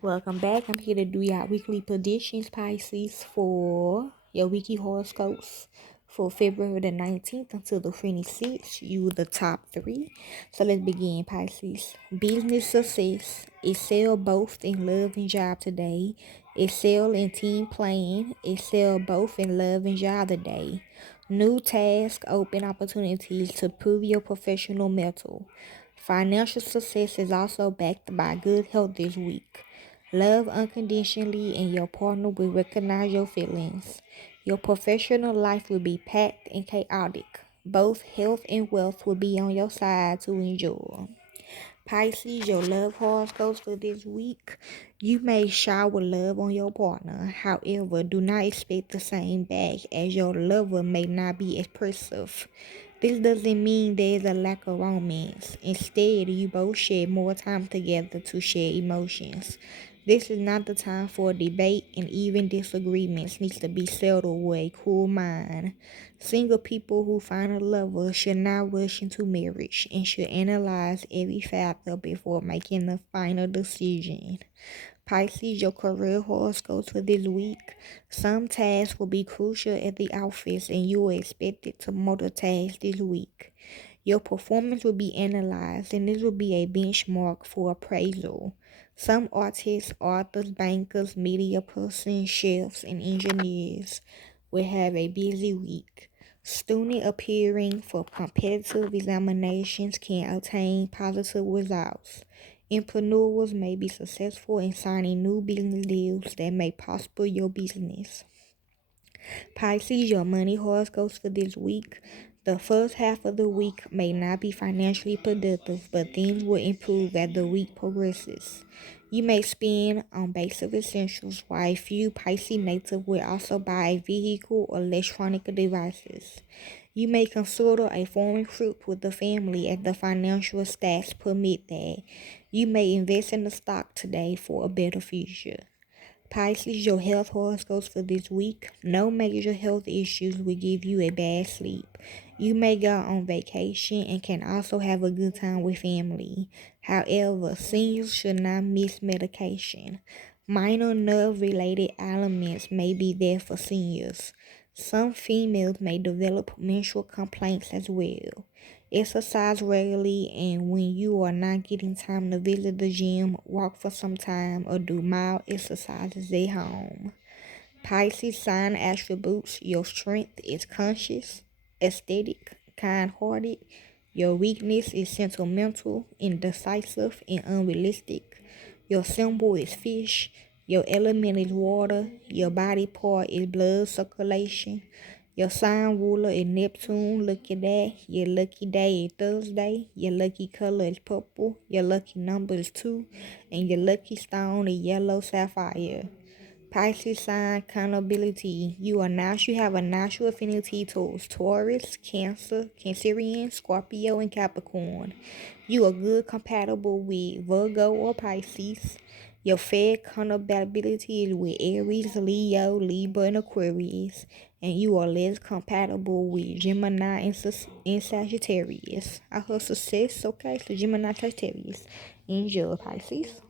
Welcome back. I'm here to do your weekly predictions, Pisces, for your weekly horoscopes for February the 19th until the 26th. You the top three. So let's begin, Pisces. Business success. Excel both in love and job today. Excel in team playing. Excel both in love and job today. New tasks, open opportunities to prove your professional mettle. Financial success is also backed by good health this week. Love unconditionally, and your partner will recognize your feelings. Your professional life will be packed and chaotic. Both health and wealth will be on your side to enjoy. Pisces, your love horoscopes for this week. You may shower love on your partner. However, do not expect the same back, as your lover may not be expressive. This doesn't mean there's a lack of romance. Instead, you both share more time together to share emotions. This is not the time for debate, and even disagreements needs to be settled with a cool mind. Single people who find a lover should not rush into marriage and should analyze every factor before making the final decision. Pisces, your career horoscopes for this week. Some tasks will be crucial at the office, and you are expected to multitask this week. Your performance will be analyzed, and this will be a benchmark for appraisal. Some artists, authors, bankers, media persons, chefs, and engineers will have a busy week. Students appearing for competitive examinations can obtain positive results. Entrepreneurs may be successful in signing new business deals that may prosper your business. Pisces, your money horoscopes for this week. The first half of the week may not be financially productive, but things will improve as the week progresses. You may spend on basic essentials, while a few Pisces native will also buy a vehicle or electronic devices. You may consider a foreign trip with the family as the financial stats permit that. You may invest in the stock today for a better future. Pisces, your health horoscopes for this week. No major health issues will give you a bad sleep. You may go on vacation and can also have a good time with family. However, seniors should not miss medication. Minor nerve-related ailments may be there for seniors. Some females may develop menstrual complaints as well. Exercise regularly, and when you are not getting time to visit the gym, walk for some time or do mild exercises at home. Pisces sign attributes. Your strength is conscious, aesthetic, kind-hearted. Your weakness is sentimental, indecisive, and unrealistic. Your symbol is fish. Your element is water. Your body part is blood circulation. Your sign ruler is Neptune. Look at that. Your lucky day is Thursday. Your lucky color is purple. Your lucky number is 2. And your lucky stone is yellow sapphire. Pisces sign accountability. You have a natural affinity towards Taurus, Cancer, Cancerian, Scorpio, and Capricorn. You are good compatible with Virgo or Pisces. Your fair compatibility is with Aries, Leo, Libra, and Aquarius. And you are less compatible with Gemini and Sagittarius. I heard success, okay? So Gemini, Sagittarius. Enjoy, Pisces.